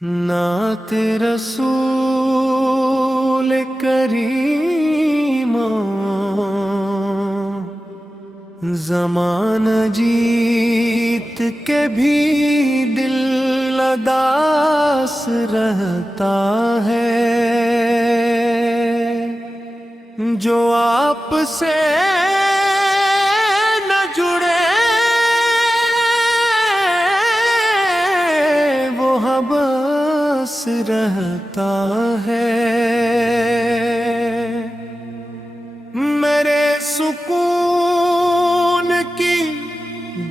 नात रसूल करीम ज़माना जीत के भी दिल उदास रहता है। जो आपसे न जुड़े वो हबस रहता है। मेरे सुकून की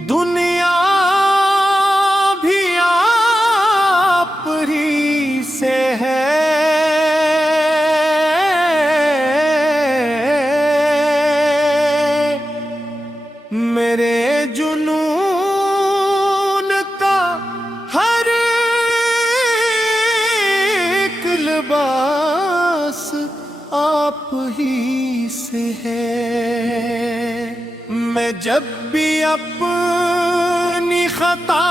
दुनिया भी आप ही से है। मेरे जुनून का हर एक लिबास आप ही से है। मैं जब भी अपनी खताओं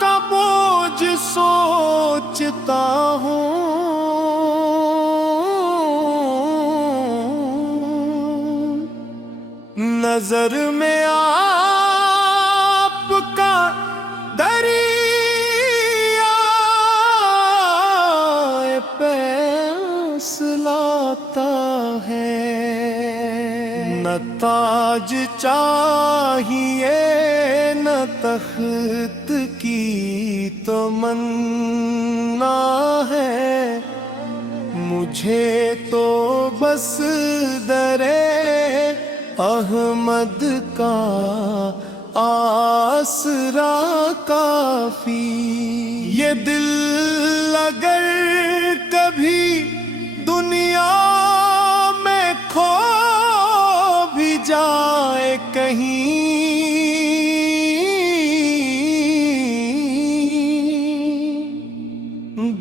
का बोझ सोचता हूँ, नजर में आपका दरिया पैस लाता है। न ताज चाहिए न तख्त की तमन्ना है। मुझे तो बस दरे अहमद का आसरा काफी। ये दिल अगर कभी दुनिया में खो भी जाए कहीं,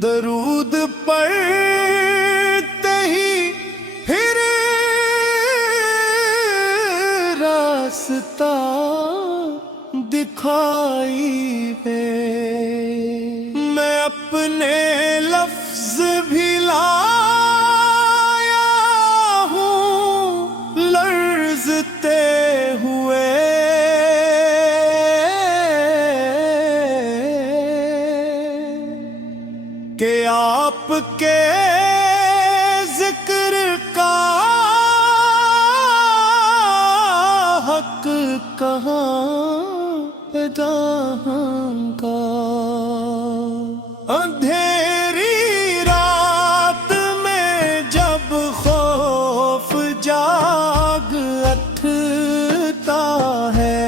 दरूद पढ़ते ही फिर रास्ता दिखाई दे। मैं अपने लफ्ज भी लाया हूँ लर्ज़ते हुए। कि आपके जिक्र का हक कहाँ का। अंधेरी रात में जब खौफ जाग उठता है,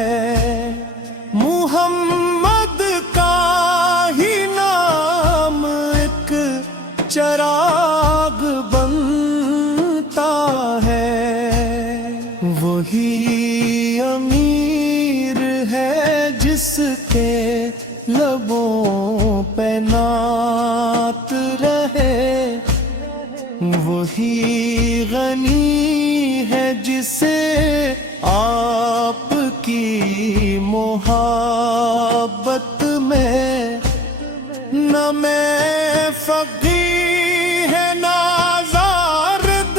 मुहम्मद का ही नाम एक चराग बनता है। वही अमीर है जिसके लबों पे नात रहे। वही गनी है जिसे आपकी मोहब्बत में न मैं फकीर है ना ज़ारद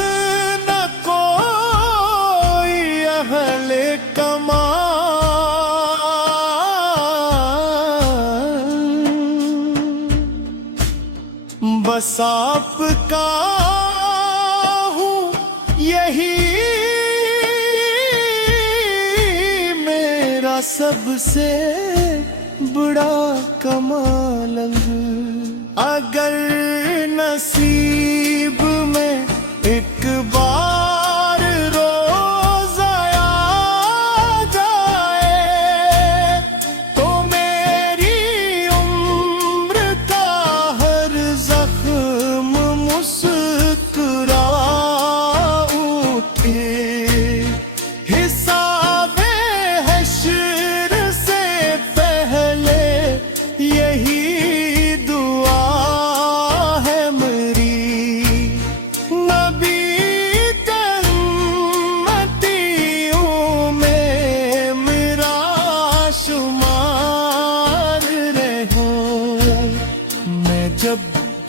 न कोई अहले बस आपका हूँ यही मेरा सबसे बड़ा कमाल। अगर नसीब में एक बार रोज़ आ जाए तो मेरी उम्र का हर जख्म मुस्कुरा उठे। हिसाबे हश्र से पहले यही दुआ है मेरी। جب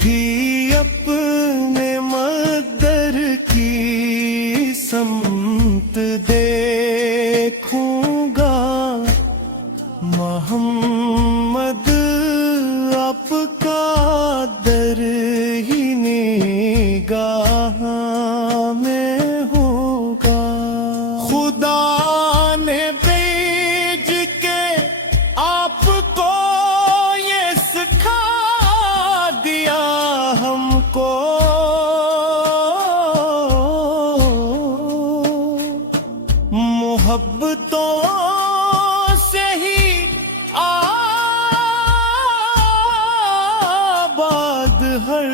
بھی اپنے مقدر کی سمت دیکھوں گا محمد آپ کا در ہی نگاہ میں ہوگا خدا نے بھیج کے آپ کو یہ سکھا دیا ہم کو محبتوں سے ہی آباد ہر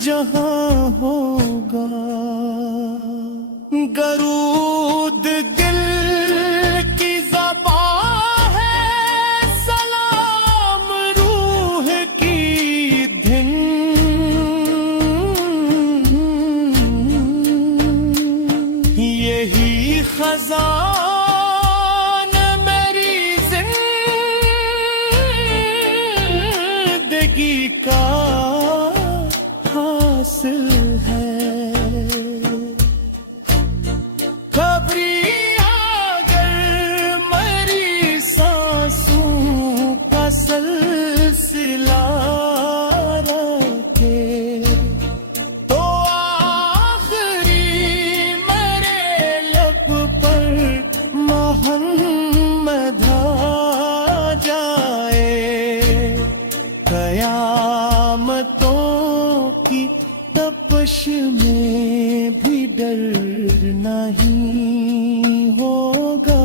جہاں ہوگا درود دل کی زبان ہے سلام روح کی دھن یہی خزان میری زندگی کا حاصل ہے خبری اگر میری سانسوں کا سلسلہ رکھے تو آخری میرے لب پر محمد آ جائے قیامتوں کی تپش میں بھی ڈر نہیں ہوگا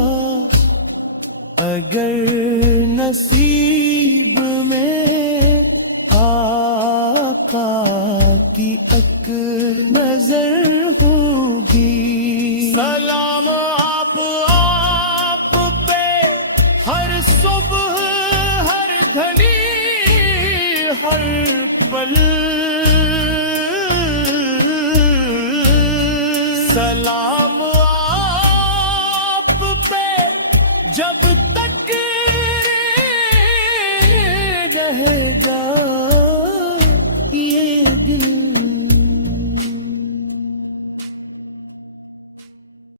اگر نصیب میں آقا کی